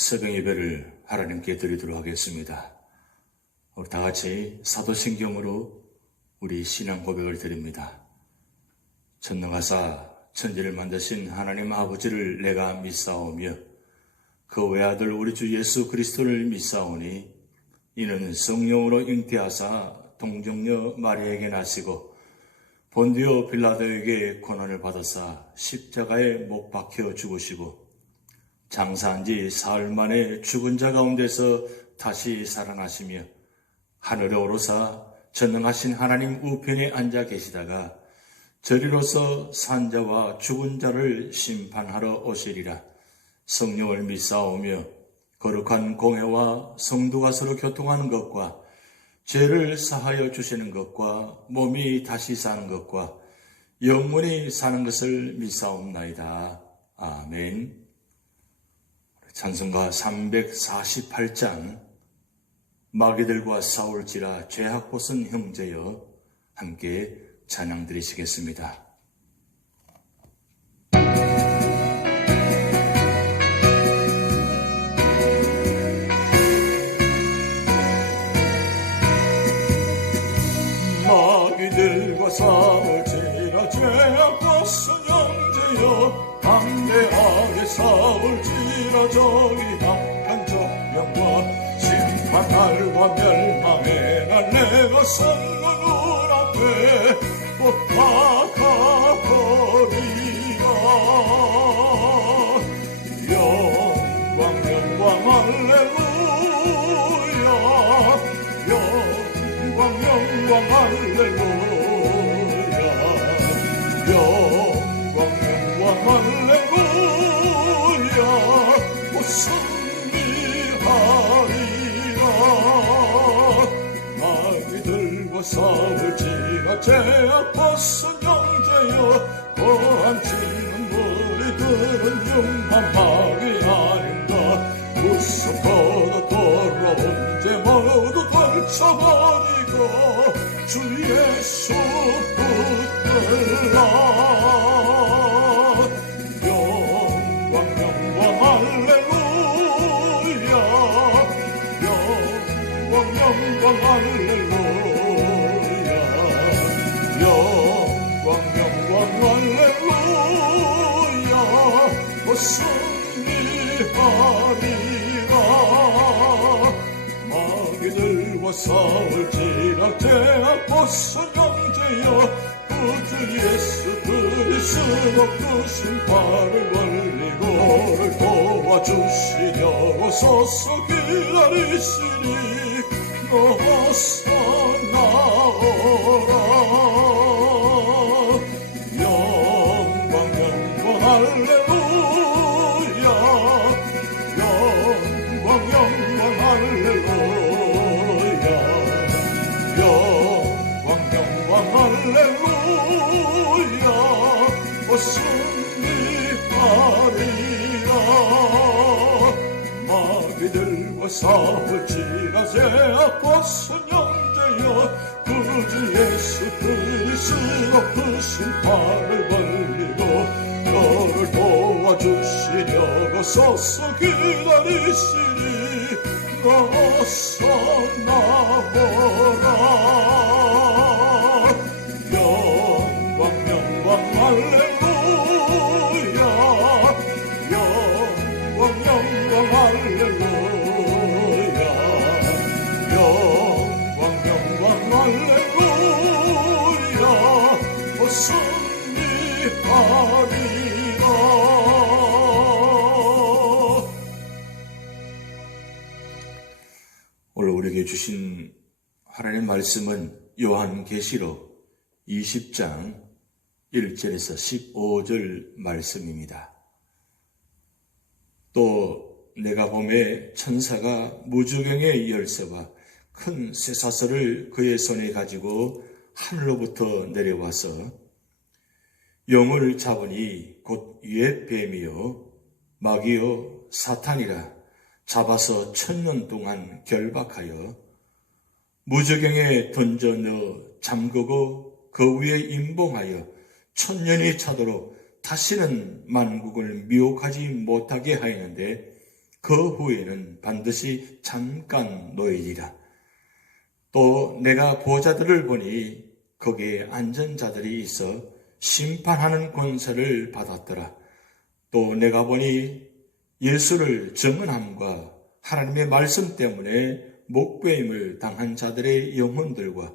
새벽 예배를 하나님께 드리도록 하겠습니다. 우리 다 같이 사도신경으로 우리 신앙 고백을 드립니다. 전능하사 천지를 만드신 하나님 아버지를 내가 믿사오며 그 외아들 우리 주 예수 그리스도를 믿사오니 이는 성령으로 잉태하사 동정녀 마리아에게 나시고 본디오 빌라도에게 고난을 받으사 십자가에 못 박혀 죽으시고 장사한 지 사흘 만에 죽은 자 가운데서 다시 살아나시며 하늘에 오르사 전능하신 하나님 우편에 앉아 계시다가 저리로서 산자와 죽은 자를 심판하러 오시리라. 성령을 믿사오며 거룩한 공회와 성도가 서로 교통하는 것과 죄를 사하여 주시는 것과 몸이 다시 사는 것과 영원히 사는 것을 믿사옵나이다. 아멘. 찬송가 348장 마귀들과 싸울지라 죄악봇은 형제여 함께 찬양 드리시겠습니다. 마귀들과 싸울지라 죄악봇은 형제여 담대하게 싸울지라 저기 악한 정령과 심판날과 멸망의 날 내가 섰는 눈앞에 곧 다가버리라. 영광 영광 할렐루야. 영광 영광 할렐루야. 영광 영광 할렐루야. 곧 승리하리라. 마귀들과 싸울지라 죄악벗은 형제여 거함치는 무리들은 흉한 마귀 아닌가. 무섭고도 더러운 죄 모두 덜쳐버리고 주 예수 붙들라. 영광 영광 할렐루야. 영광 영광 할렐루야. 영광 영광 할렐루야. 곧 승리하리라. 마귀들과 싸울지라 죄악벗은 형제여 구주 예수 그리스도 그 신발을 벌리고 너를 도와주시려고 서서 기다리시니 어서 나오라. 영광 영광 할렐루야. 영광 영광 할렐루야. 영광 영광 할렐루야. 승리하리라. 마귀들과 싸울지라 죄악벗은 형제여 구주 예수 그리스도 그 신발을 벌리고 너를 도와주시려고 서서 기다리시니 어서 나오라. 영광 영광 할렐루야. 영광 영광 할렐루야. 영광 영광 할렐루야. 승리하리라. 오늘 우리에게 주신 하나님의 말씀은 요한계시록 20장 1절에서 15절 말씀입니다. 또 내가 보매 천사가 무저경의 열쇠와 큰 쇠사슬을 그의 손에 가지고 하늘로부터 내려와서 영을 잡으니 곧 옛 뱀이요 마귀요 사탄이라 잡아서 1000년 동안 결박하여 무저경에 던져 넣어 잠그고 그 위에 임봉하여 1000년이 차도록 다시는 만국을 미혹하지 못하게 하였는데 그 후에는 반드시 잠깐 놓이리라. 또 내가 보자들을 보니 거기에 앉은 자들이 있어 심판하는 권세를 받았더라. 또 내가 보니 예수를 증언함과 하나님의 말씀 때문에 목배임을 당한 자들의 영혼들과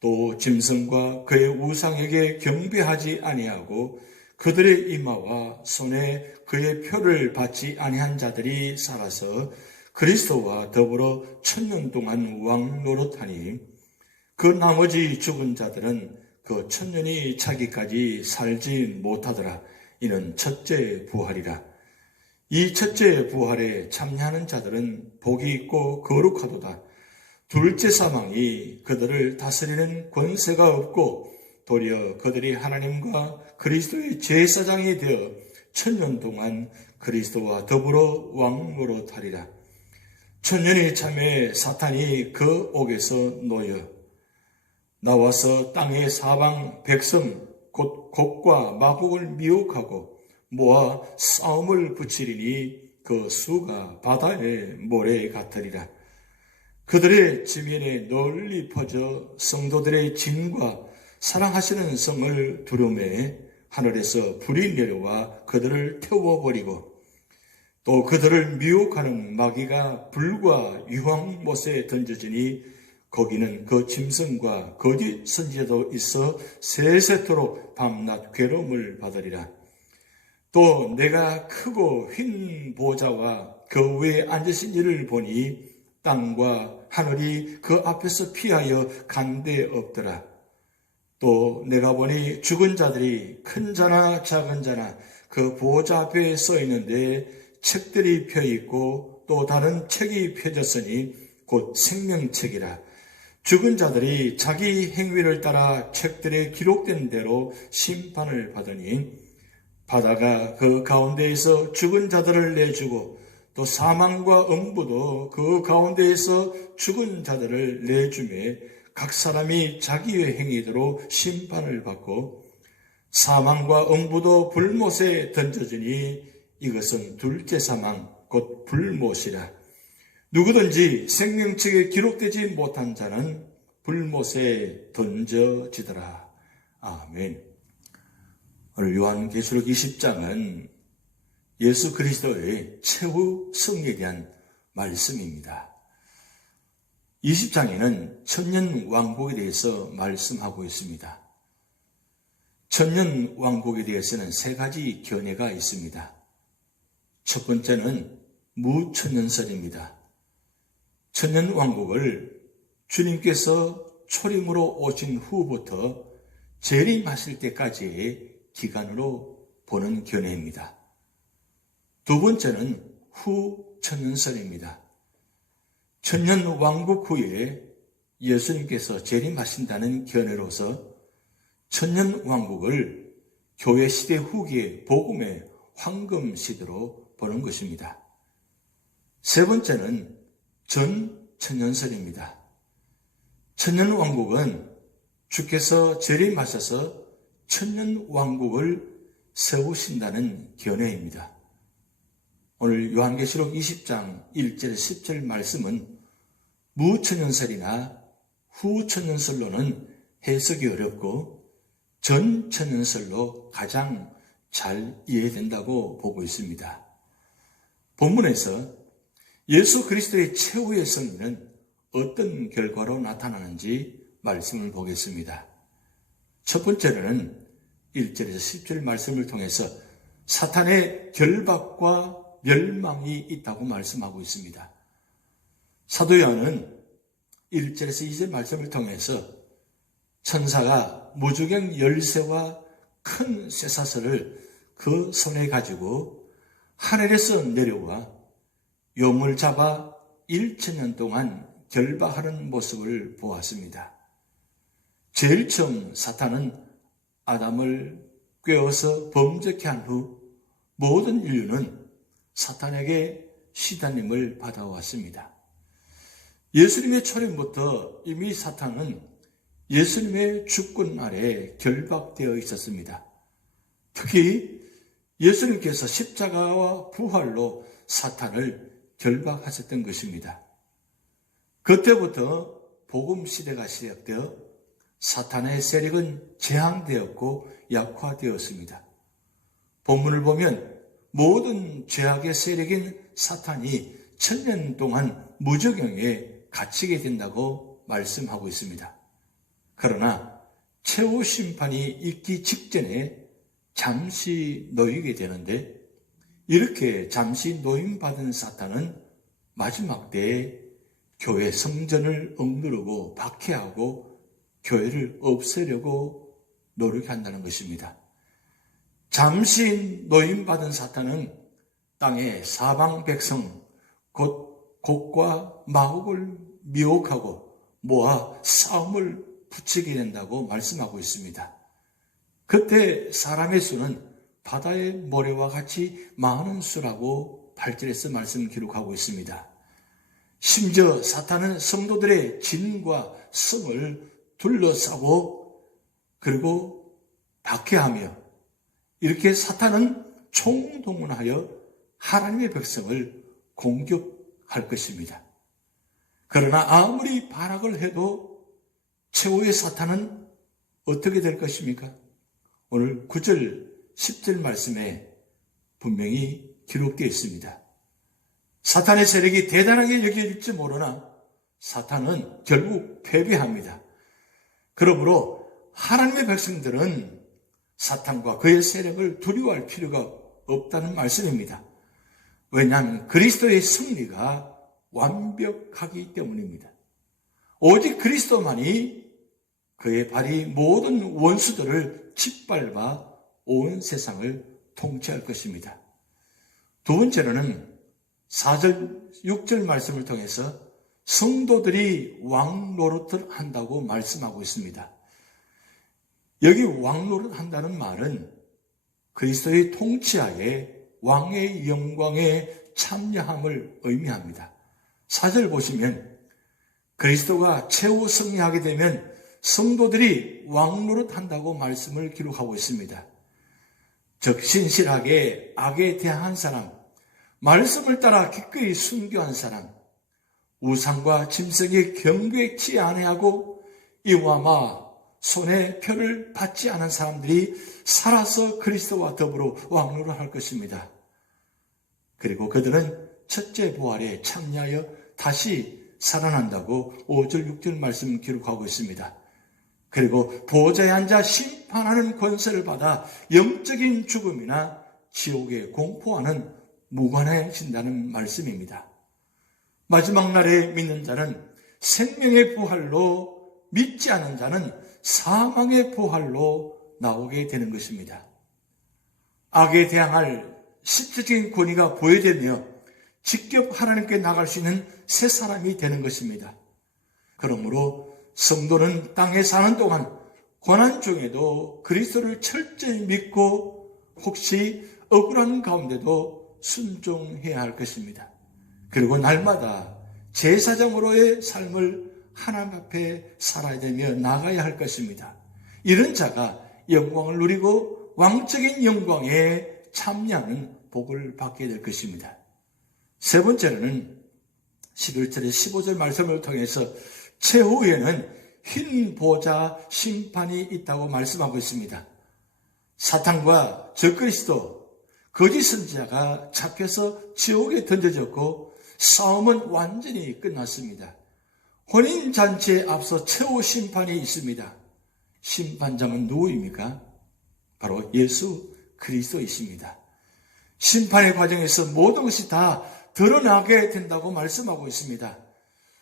또 짐승과 그의 우상에게 경배하지 아니하고 그들의 이마와 손에 그의 표를 받지 아니한 자들이 살아서 그리스도와 더불어 1000년 동안 왕 노릇하니 그 나머지 죽은 자들은 그 1000년이 차기까지 살지 못하더라. 이는 첫째 부활이라. 이 첫째 부활에 참여하는 자들은 복이 있고 거룩하도다. 둘째 사망이 그들을 다스리는 권세가 없고 도리어 그들이 하나님과 그리스도의 제사장이 되어 1000년 동안 그리스도와 더불어 왕노릇하리라. 1000년이 참에 사탄이 그 옥에서 놓여 나와서 땅의 사방 백성 곧 곡과 마곡을 미혹하고 모아 싸움을 붙이리니 그 수가 바다의 모래 같으리라. 그들의 지면에 널리 퍼져 성도들의 진과 사랑하시는 성을 두려움에 하늘에서 불이 내려와 그들을 태워버리고 또 그들을 미혹하는 마귀가 불과 유황못에 던져지니 거기는 그 짐승과 거짓 선지자도 있어 세세토록 밤낮 괴로움을 받으리라. 또 내가 크고 흰 보좌와 그 위에 앉으신 이를 보니 땅과 하늘이 그 앞에서 피하여 간데 없더라. 또 내가 보니 죽은 자들이 큰 자나 작은 자나 그 보좌 앞에 서 있는데 책들이 펴 있고 또 다른 책이 펴졌으니 곧 생명책이라. 죽은 자들이 자기 행위를 따라 책들에 기록된 대로 심판을 받으니 바다가 그 가운데에서 죽은 자들을 내주고 또 사망과 음부도 그 가운데에서 죽은 자들을 내주매 각 사람이 자기의 행위대로 심판을 받고 사망과 음부도 불못에 던져지니 이것은 둘째 사망 곧 불못이라. 누구든지 생명책에 기록되지 못한 자는 불못에 던져지더라. 아멘. 오늘 요한계시록 20장은 예수 그리스도의 최후 승리에 대한 말씀입니다. 20장에는 천년 왕국에 대해서 말씀하고 있습니다. 천년 왕국에 대해서는 세 가지 견해가 있습니다. 첫 번째는 무천년설입니다. 천년 왕국을 주님께서 초림으로 오신 후부터 재림하실 때까지의 기간으로 보는 견해입니다. 두 번째는 후천년설입니다. 천년 왕국 후에 예수님께서 재림하신다는 견해로서 천년 왕국을 교회 시대 후기의 복음의 황금 시대로 보는 것입니다. 세 번째는 전천년설입니다. 천년 왕국은 주께서 재림하셔서 천년 왕국을 세우신다는 견해입니다. 오늘 요한계시록 20장 1절 10절 말씀은 무천년설이나 후천년설로는 해석이 어렵고 전천년설로 가장 잘 이해된다고 보고 있습니다. 본문에서 예수 그리스도의 최후의 승리는 어떤 결과로 나타나는지 말씀을 보겠습니다. 첫 번째로는 1절에서 10절 말씀을 통해서 사탄의 결박과 멸망이 있다고 말씀하고 있습니다. 사도 요한은 1절에서 2절 말씀을 통해서 천사가 무주경 열쇠와 큰 쇠사슬을 그 손에 가지고 하늘에서 내려와 용을 잡아 1000년 동안 결박하는 모습을 보았습니다. 제일 처음 사탄은 아담을 꿰어서 범죄케 한 후 모든 인류는 사탄에게 시달림을 받아왔습니다. 예수님의 초림부터 이미 사탄은 예수님의 주권 아래 결박되어 있었습니다. 특히 예수님께서 십자가와 부활로 사탄을 결박하셨던 것입니다. 그때부터 복음 시대가 시작되어 사탄의 세력은 재앙되었고 약화되었습니다. 본문을 보면 모든 죄악의 세력인 사탄이 1000년 동안 무저경에 갇히게 된다고 말씀하고 있습니다. 그러나 최후 심판이 있기 직전에 잠시 놓이게 되는데, 이렇게 잠시 노임받은 사탄은 마지막 때에 교회 성전을 억누르고 박해하고 교회를 없애려고 노력한다는 것입니다. 잠시 노임받은 사탄은 땅의 사방 백성 곧 곡과 마곡을 미혹하고 모아 싸움을 붙이게 된다고 말씀하고 있습니다. 그때 사람의 수는 바다의 모래와 같이 많은 수라고 8절에서 말씀 기록하고 있습니다. 심지어 사탄은 성도들의 진과 성을 둘러싸고 그리고 박해하며, 이렇게 사탄은 총동원하여 하나님의 백성을 공격할 것입니다. 그러나 아무리 발악을 해도 최후의 사탄은 어떻게 될 것입니까? 오늘 9절, 10절 말씀에 분명히 기록되어 있습니다. 사탄의 세력이 대단하게 여겨질지 모르나 사탄은 결국 패배합니다. 그러므로 하나님의 백성들은 사탄과 그의 세력을 두려워할 필요가 없다는 말씀입니다. 왜냐하면 그리스도의 승리가 완벽하기 때문입니다. 오직 그리스도만이 그의 발이 모든 원수들을 짓밟아 온 세상을 통치할 것입니다. 두 번째로는 4절, 6절 말씀을 통해서 성도들이 왕 노릇을 한다고 말씀하고 있습니다. 여기 왕 노릇 한다는 말은 그리스도의 통치하에 왕의 영광에 참여함을 의미합니다. 4절 보시면 그리스도가 최후 승리하게 되면 성도들이 왕 노릇 한다고 말씀을 기록하고 있습니다. 즉 신실하게 악에 대한 사람, 말씀을 따라 기꺼이 순교한 사람, 우상과 짐승에 경배치 아니하고 이와마 손에 표를 받지 않은 사람들이 살아서 그리스도와 더불어 왕노를 할 것입니다. 그리고 그들은 첫째 부활에 참여하여 다시 살아난다고 5절, 6절 말씀 기록하고 있습니다. 그리고 보호자에 앉아 심판하는 권세를 받아 영적인 죽음이나 지옥의 공포와는 무관해진다는 말씀입니다. 마지막 날에 믿는 자는 생명의 부활로, 믿지 않은 자는 사망의 부활로 나오게 되는 것입니다. 악에 대항할 실질적인 권위가 보여되며 직접 하나님께 나갈 수 있는 새 사람이 되는 것입니다. 그러므로 성도는 땅에 사는 동안 고난 중에도 그리스도를 철저히 믿고 혹시 억울한 가운데도 순종해야 할 것입니다. 그리고 날마다 제사장으로의 삶을 하나님 앞에 살아야 되며 나가야 할 것입니다. 이런 자가 영광을 누리고 왕적인 영광에 참여하는 복을 받게 될 것입니다. 세 번째로는 11절에 15절 말씀을 통해서 최후에는 흰 보좌 심판이 있다고 말씀하고 있습니다. 사탄과 적그리스도, 거짓 선지자가 잡혀서 지옥에 던져졌고 싸움은 완전히 끝났습니다. 혼인잔치에 앞서 최후 심판이 있습니다. 심판장은 누구입니까? 바로 예수 그리스도이십니다. 심판의 과정에서 모든 것이 다 드러나게 된다고 말씀하고 있습니다.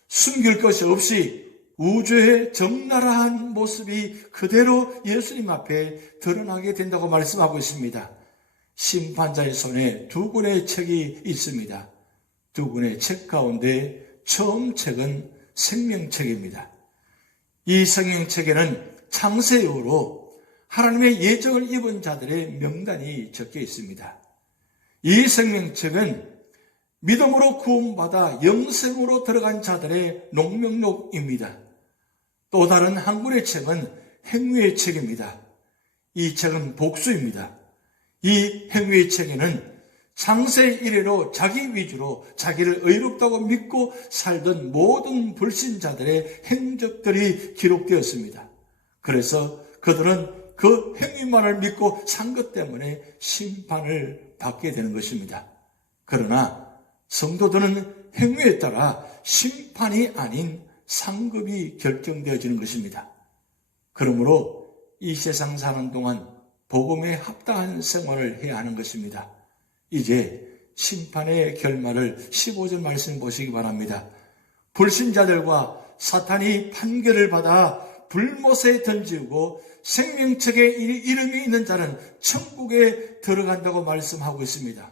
숨길 것이 없이 우주의 적나라한 모습이 그대로 예수님 앞에 드러나게 된다고 말씀하고 있습니다. 심판자의 손에 두 권의 책이 있습니다. 두 권의 책 가운데 처음 책은 생명책입니다. 이 생명책에는 창세 이후로 하나님의 예정을 입은 자들의 명단이 적혀 있습니다. 이 생명책은 믿음으로 구원받아 영생으로 들어간 자들의 농명록입니다. 또 다른 한 권의 책은 행위의 책입니다. 이 책은 복수입니다. 이 행위의 책에는 창세 이래로 자기 위주로 자기를 의롭다고 믿고 살던 모든 불신자들의 행적들이 기록되었습니다. 그래서 그들은 그 행위만을 믿고 산 것 때문에 심판을 받게 되는 것입니다. 그러나 성도들은 행위에 따라 심판이 아닌 상급이 결정되어지는 것입니다. 그러므로 이 세상 사는 동안 복음에 합당한 생활을 해야 하는 것입니다. 이제 심판의 결말을 15절 말씀 보시기 바랍니다. 불신자들과 사탄이 판결을 받아 불못에 던지고 생명책에 이름이 있는 자는 천국에 들어간다고 말씀하고 있습니다.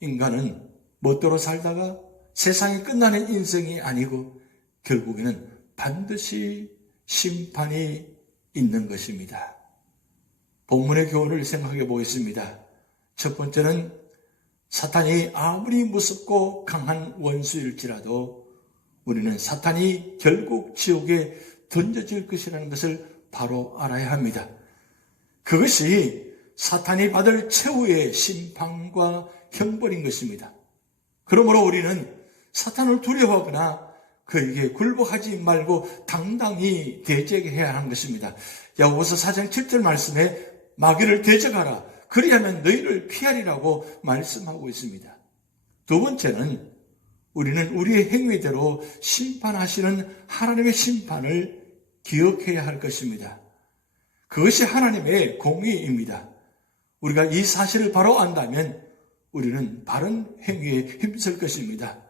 인간은 멋대로 살다가 세상이 끝나는 인생이 아니고 결국에는 반드시 심판이 있는 것입니다. 본문의 교훈을 생각해 보겠습니다. 첫 번째는 사탄이 아무리 무섭고 강한 원수일지라도 우리는 사탄이 결국 지옥에 던져질 것이라는 것을 바로 알아야 합니다. 그것이 사탄이 받을 최후의 심판과 형벌인 것입니다. 그러므로 우리는 사탄을 두려워하거나 그에게 굴복하지 말고 당당히 대적해야 하는 것입니다. 야고보서 4장 7절 말씀에 마귀를 대적하라. 그리하면 너희를 피하리라고 말씀하고 있습니다. 두 번째는 우리는 우리의 행위대로 심판하시는 하나님의 심판을 기억해야 할 것입니다. 그것이 하나님의 공의입니다. 우리가 이 사실을 바로 안다면 우리는 바른 행위에 힘쓸 것입니다.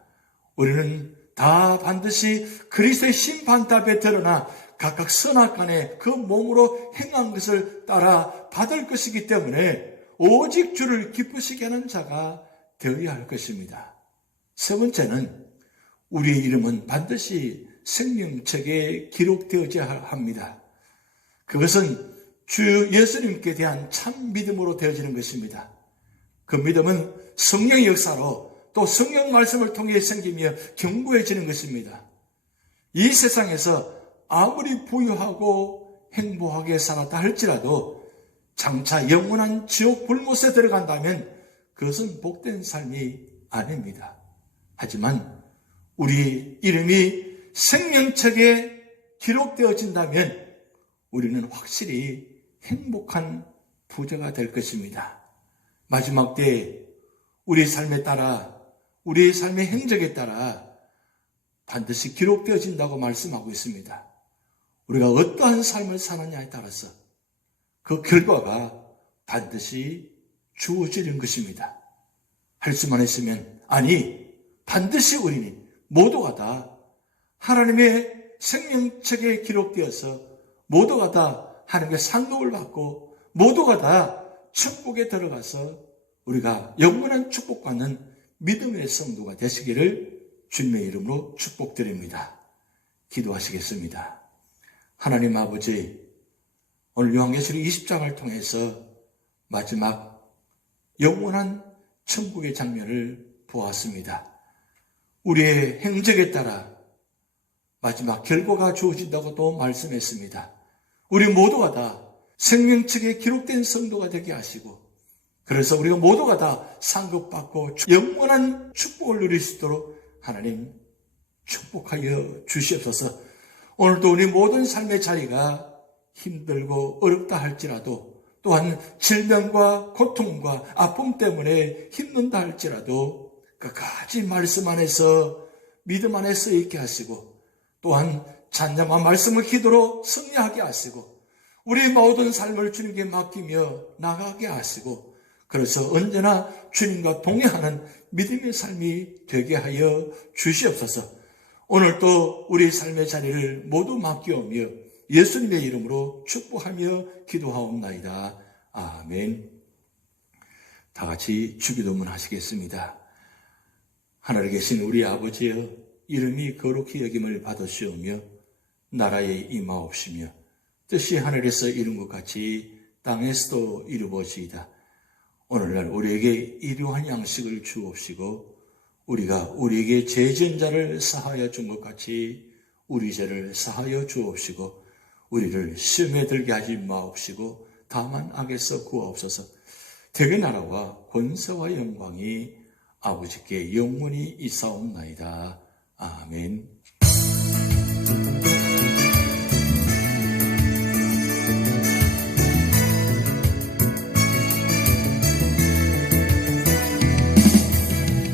우리는 다 반드시 그리스도의 심판답에 드러나 각각 선악간에 그 몸으로 행한 것을 따라 받을 것이기 때문에 오직 주를 기쁘시게 하는 자가 되어야 할 것입니다. 세 번째는 우리의 이름은 반드시 생명책에 기록되어야 합니다. 그것은 주 예수님께 대한 참 믿음으로 되어지는 것입니다. 그 믿음은 성령의 역사로 또 성령 말씀을 통해 생기며 견고해지는 것입니다. 이 세상에서 아무리 부유하고 행복하게 살았다 할지라도 장차 영원한 지옥 불못에 들어간다면 그것은 복된 삶이 아닙니다. 하지만 우리 이름이 생명책에 기록되어진다면 우리는 확실히 행복한 부자가 될 것입니다. 마지막 때에 우리의 삶에 따라 우리의 삶의 행적에 따라 반드시 기록되어진다고 말씀하고 있습니다. 우리가 어떠한 삶을 사느냐에 따라서 그 결과가 반드시 주어지는 것입니다. 할 수만 있으면 아니 반드시 우리는 모두가 다 하나님의 생명책에 기록되어서 모두가 다 하나님의 상급을 받고 모두가 다 천국에 들어가서 우리가 영원한 축복받는 믿음의 성도가 되시기를 주님의 이름으로 축복드립니다. 기도하시겠습니다. 하나님 아버지, 오늘 요한계시록 20장을 통해서 마지막 영원한 천국의 장면을 보았습니다. 우리의 행적에 따라 마지막 결과가 주어진다고 또 말씀했습니다. 우리 모두가 다 생명책에 기록된 성도가 되게 하시고 그래서 우리가 모두가 다 상급받고 영원한 축복을 누릴 수 있도록 하나님 축복하여 주시옵소서. 오늘도 우리 모든 삶의 자리가 힘들고 어렵다 할지라도 또한 질병과 고통과 아픔 때문에 힘든다 할지라도 끝까지 말씀 안에서 믿음 안에서 있게 하시고 또한 잔잔한 말씀을 기도로 승리하게 하시고 우리 모든 삶을 주님께 맡기며 나가게 하시고 그래서 언제나 주님과 동행하는 믿음의 삶이 되게 하여 주시옵소서. 오늘도 우리 삶의 자리를 모두 맡기오며 예수님의 이름으로 축복하며 기도하옵나이다. 아멘. 다 같이 주기도문 하시겠습니다. 하늘에 계신 우리 아버지여, 이름이 거룩히 여김을 받으시오며 나라에 임하옵시며 뜻이 하늘에서 이룬 것 같이 땅에서도 이루어지이다. 오늘날 우리에게 일용할 양식을 주옵시고 우리가 우리에게 죄 지은 자를 사하여 준 것 같이 우리 죄를 사하여 주옵시고 우리를 시험에 들게 하지 마옵시고 다만 악에서 구하옵소서. 대개 나라와 권세와 영광이 아버지께 영원히 있사옵나이다. 아멘.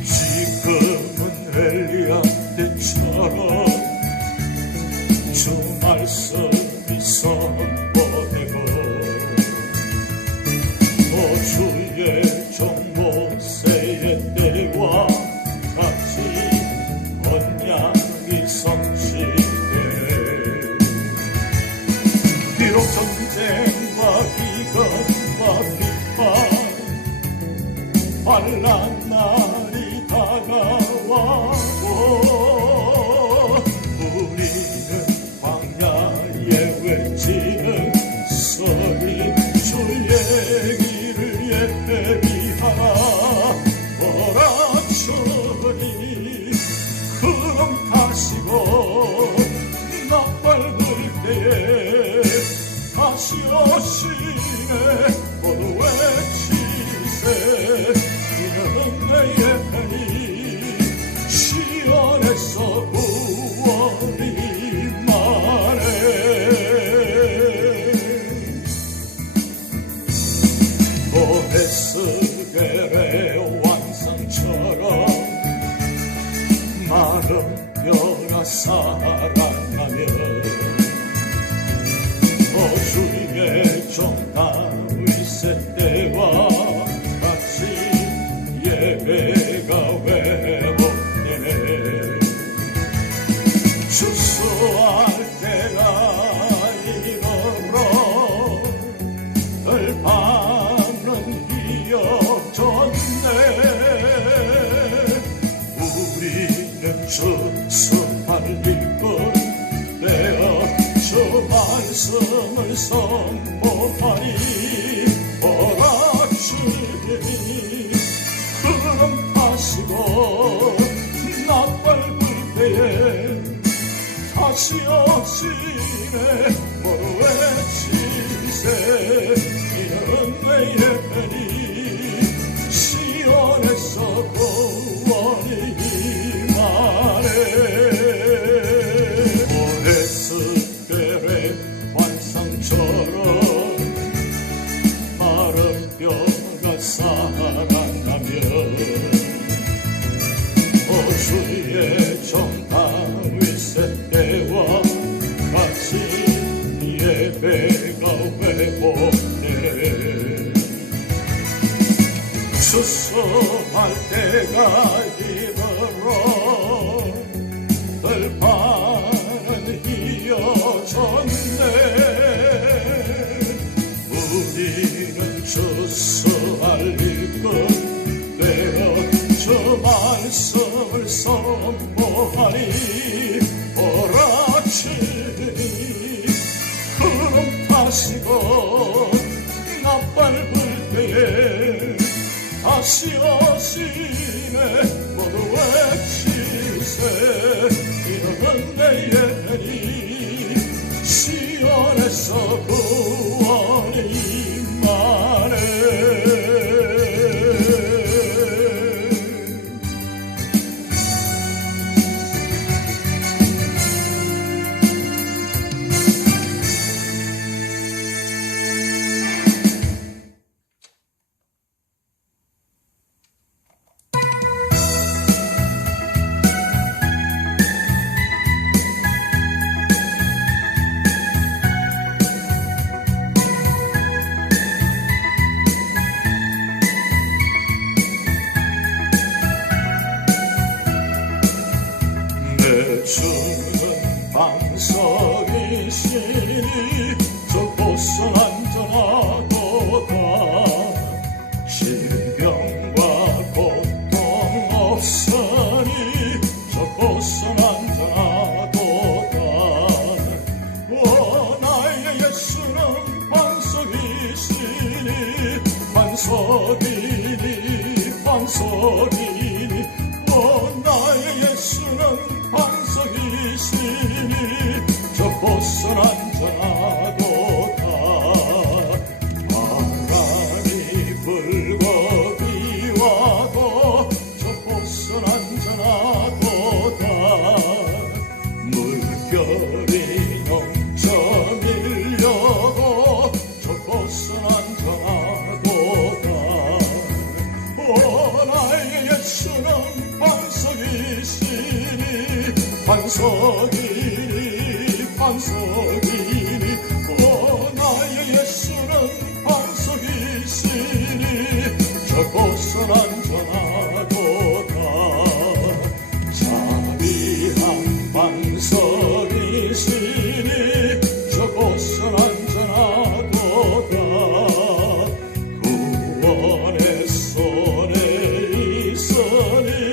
지금은 엘리야 때처럼 주 말씀이 선포되고 또 주의 종 모세의 때와 같이 언약이 성취돼 비록 전쟁과 기근과 비판 환난 날이 다가와도 우리는 광야에 외치는 소리 주의 길을 예배하라 몰아주니 구름 타시고 낯발 불 때에 다시 오시네 모두 외치세 이는 내의 편이 시온에서 구원이 임하네 에스겔의 완성처럼 마른 뼈가 살아나며 주의 종 다윗의 때와 같이 예배가 회복되네 추수할 때가 이르러 들판은 휘어졌네 우리는 추수할 일꾼 되어 주 말씀을 선포하니 몰아주니 구름 타시고 낯발 불 때에 다시 오시네 모두 외치세 이는 내의 편이 시온에서 구원이 임하네 에스겔의 환상처럼 마른 뼈가 살아나며 주의 종 다윗의 때와 같이 예배가 회복되네 추수할 때가 이르러 들판은 휘어졌네 우리는 추수할 일꾼 되어 주 말씀을 선포하니 몰아치니 구름 타시고 낯발 불 때에 다시 오시네 모두 외치세 이는 내의 편이 시온에서 구원이 임하네 주는 방석이시니 저 곳은 안전하도다 질병과 고통 없으니 저 곳은 안전하도다 오 나의 예수는 방석이시니 반석이니 반석이니 오 나의 예수는 반석이시니 저 곳은 안전하도다 바람이 불고 반석이니 반석이니 나의 예수는 반석이시니 저 곳은 안전하도다 자비한 반석이시니 저 곳은 안전하도다 구원의 손에 있으니